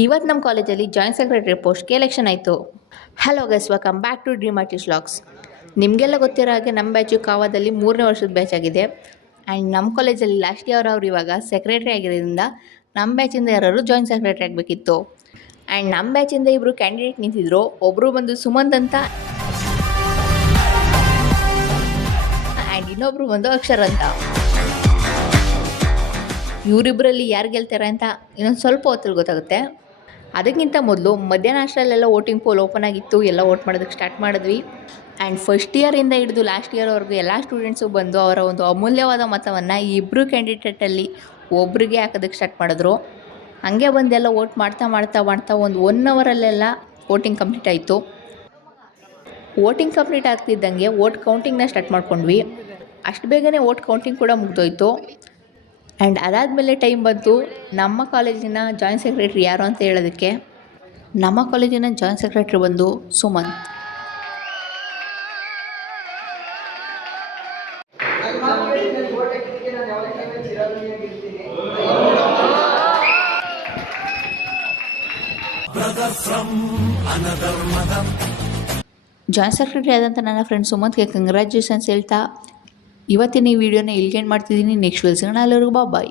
ಇವತ್ತು ನಮ್ಮ ಕಾಲೇಜಲ್ಲಿ ಜಾಯಿಂಟ್ ಸೆಕ್ರೆಟರಿ ಪೋಸ್ಟ್ಗೆ ಎಲೆಕ್ಷನ್ ಆಯಿತು. Hello guys, welcome back to dream artist vlogs. ನಿಮಗೆಲ್ಲ ಗೊತ್ತಿರೋ ಹಾಗೆ ನಮ್ಮ ಬ್ಯಾಚು ಕಾವಾದಲ್ಲಿ 3ನೇ ವರ್ಷದ ಬ್ಯಾಚ್ ಆಗಿದೆ. ಆ್ಯಂಡ್ ನಮ್ಮ ಕಾಲೇಜಲ್ಲಿ ಲಾಸ್ಟ್ ಇಯರ್ ಅವ್ರು ಇವಾಗ ಸೆಕ್ರೆಟರಿ ಆಗಿರೋದ್ರಿಂದ ನಮ್ಮ ಬ್ಯಾಚಿಂದ ಯಾರು ಜಾಯಿಂಟ್ ಸೆಕ್ರೆಟರಿ ಆಗಬೇಕಿತ್ತು. ಆ್ಯಂಡ್ ನಮ್ಮ ಬ್ಯಾಚಿಂದ ಇಬ್ಬರು ಕ್ಯಾಂಡಿಡೇಟ್ ನಿಂತಿದ್ರು. ಒಬ್ಬರು ಬಂದು ಸುಮಂತ್ ಅಂತ ಆ್ಯಂಡ್ ಇನ್ನೊಬ್ಬರು ಬಂದು ಅಕ್ಷರ್ ಅಂತ. ಇವರಿಬ್ಬರಲ್ಲಿ ಯಾರು ಗೆಲ್ತಾರೆ ಅಂತ ಇನ್ನೊಂದು ಸ್ವಲ್ಪ ಹೊತ್ತಲ್ಲಿ ಗೊತ್ತಾಗುತ್ತೆ. ಅದಕ್ಕಿಂತ ಮೊದಲು ಮಧ್ಯಾಹ್ನ ಅಷ್ಟರಲ್ಲೆಲ್ಲ ವೋಟಿಂಗ್ ಪೋಲ್ ಓಪನ್ ಆಗಿತ್ತು. ಎಲ್ಲ ವೋಟ್ ಮಾಡೋದಕ್ಕೆ ಸ್ಟಾರ್ಟ್ ಮಾಡಿದ್ವಿ. ಆ್ಯಂಡ್ ಫಸ್ಟ್ ಇಯರಿಂದ ಹಿಡಿದು ಲಾಸ್ಟ್ ಇಯರ್ವರೆಗೂ ಎಲ್ಲ ಸ್ಟೂಡೆಂಟ್ಸು ಬಂದು ಅವರ ಒಂದು ಅಮೂಲ್ಯವಾದ ಮತವನ್ನು ಈ ಇಬ್ಬರು ಕ್ಯಾಂಡಿಡೇಟಲ್ಲಿ ಒಬ್ರಿಗೆ ಹಾಕೋದಕ್ಕೆ ಸ್ಟಾರ್ಟ್ ಮಾಡಿದ್ರು. ಹಾಗೆ ಬಂದೆಲ್ಲ ವೋಟ್ ಮಾಡ್ತಾ ಒಂದು 1 ಅವರಲ್ಲೆಲ್ಲ ವೋಟಿಂಗ್ ಕಂಪ್ಲೀಟ್ ಆಯಿತು. ವೋಟಿಂಗ್ ಕಂಪ್ಲೀಟ್ ಆಗ್ತಿದ್ದಂಗೆ ವೋಟ್ ಕೌಂಟಿಂಗ್ನ ಸ್ಟಾರ್ಟ್ ಮಾಡ್ಕೊಂಡ್ವಿ. ಅಷ್ಟು ಬೇಗನೆ ವೋಟ್ ಕೌಂಟಿಂಗ್ ಕೂಡ ಮುಗಿದೋಯ್ತು. ಆ್ಯಂಡ್ ಅದಾದಮೇಲೆ ಟೈಮ್ ಬಂತು ನಮ್ಮ ಕಾಲೇಜಿನ ಜಾಯಿಂಟ್ ಸೆಕ್ರೆಟ್ರಿ ಯಾರು ಅಂತ ಹೇಳೋದಕ್ಕೆ. ನಮ್ಮ ಕಾಲೇಜಿನ ಜಾಯಿಂಟ್ ಸೆಕ್ರೆಟ್ರಿ ಬಂದು ಸುಮಂತ್. ಜಾಯಿಂಟ್ ಸೆಕ್ರೆಟರಿ ಆದಂಥ ನನ್ನ ಫ್ರೆಂಡ್ ಸುಮಂತ್ಗೆ ಕಂಗ್ರ್ಯಾಚುಲೇಷನ್ಸ್ ಹೇಳ್ತಾ ಇವತ್ತಿನ ಈ ವಿಡಿಯೋನ ಇಲ್ಲಿಗೆ ಎಂಡ್ ಮಾಡ್ತಿದ್ದೀನಿ. ನೆಕ್ಸ್ಟ್ ಸಿಗೋಣ. ಎಲ್ಲರಿಗೂ ಬಾಯ್.